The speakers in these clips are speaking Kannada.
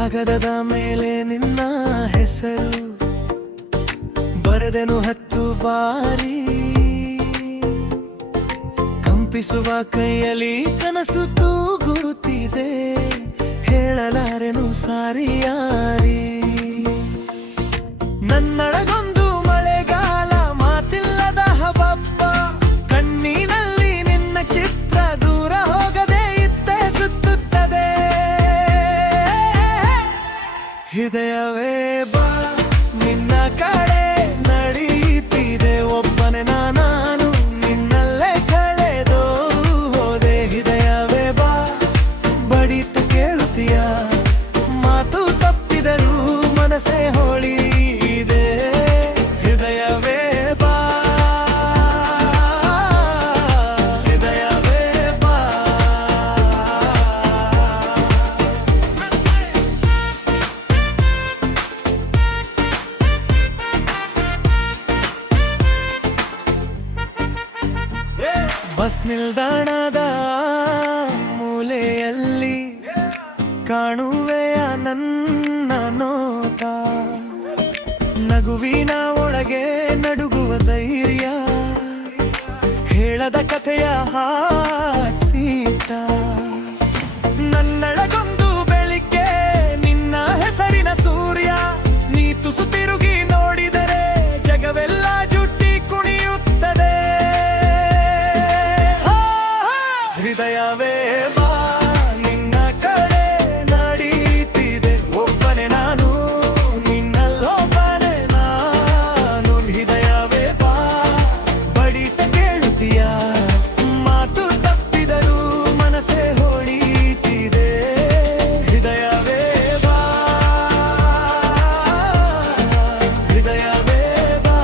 ಕಾಗದದ ಮೇಲೆ ನಿನ್ನ ಹೆಸರು ಬರೆದೆನು 10 ಬಾರಿ. ಕಂಪಿಸುವ ಕೈಯಲ್ಲಿ ಕನಸು ತೂಗುತ್ತಿದೆ, ಹೇಳಲಾರೆನು ಸಾರಿಯಾರಿ. ನನ್ನೊಳಗೊಂದು ಮಳೆಗಾಲ, ಮಾತಿಲ್ಲದ ಹಬ್ಬ, ಕಣ್ಣಿನಲ್ಲಿ ನಿನ್ನ ಚಿತ್ರ ದೂರ ಹೋಗದೆ ಇತ್ತೆ ಸುತ್ತುತ್ತದೆ. ಹೃದಯವೇ ಬಾ ನಿನ್ನ ಕಡೆ ನಡೀತಿದೆ, ಒಬ್ಬನೇ ನಾನು ನಿನ್ನಲ್ಲೇ ಕಳೆದೋ ಹೋದೆ. ಹೃದಯವೇ ಬಾ ಬಡಿತ ಕೇಳುತ್ತೀಯ, ಮಾತು ತಪ್ಪಿದರೂ ಮನಸ್ಸೇ ಹೋಳಿ ಇದೆ. ಹೃದಯವೇ ಬಾ, ಹೃದಯವೇ ಬಾ. ಬಸ್ ನಿಲ್ದಾಣದ ಮೂಲೆಯಲ್ಲಿ ಕಾಣುವೆಯ ನನ್ನ ನೋಟ, ನಗುವಿನ ಒಳಗೆ ನಡುಗುವ ಧೈರ್ಯ, ಹೇಳದ ಕಥೆಯ ಹಾಡ್ಸೀಟ. ನನ್ನೊಳಗೊಂದು ಬೆಳಿಗ್ಗೆ ನಿನ್ನ ಹೆಸರಿನ ಸೂರ್ಯ, ನೀ ತುಸು ತಿರುಗಿ ನೋಡಿದರೆ ಜಗವೆಲ್ಲ ಜುಟ್ಟಿ ಕುಣಿಯುತ್ತದೆ. ಹೃದಯವೇ ಬಾ ನಿನ್ನ ಕಡೆ ನಡೀತಿದೆ, ಒಬ್ಬನೇ ನಾನು ನಿನ್ನಲ್ಲೊಬ್ಬನೇ ನಾನು. ಹೃದಯವೇ ಬಾ ಬಡಿತ ಕೇಳುತ್ತೀಯ, ಮಾತು ತಪ್ಪಿದರೂ ಮನಸ್ಸೇ ಹೊಳೀತಿದೆ. ಹೃದಯವೇ ಬಾ, ಹೃದಯವೇ ಬಾ.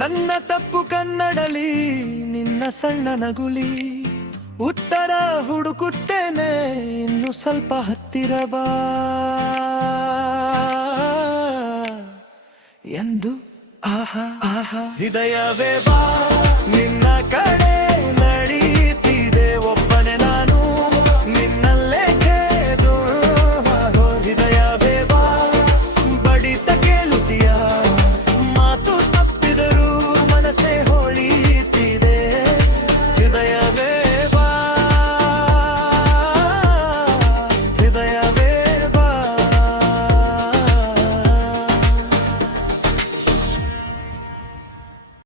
ನನ್ನ ತಪ್ಪು ಕನ್ನಡಲಿ ನಿನ್ನ ಸಣ್ಣ ನಗುಲಿ, ಉತ್ತರ ಹುಡುಕುತ್ತೇನೆ ಇನ್ನು ಸ್ವಲ್ಪ ಹತ್ತಿರ ಬಾ ಎಂದು. ಆಹಾ ಆಹಾ. ಹೃದಯವೇ ಬಾ ನಿನ್ನ ಕಡೆ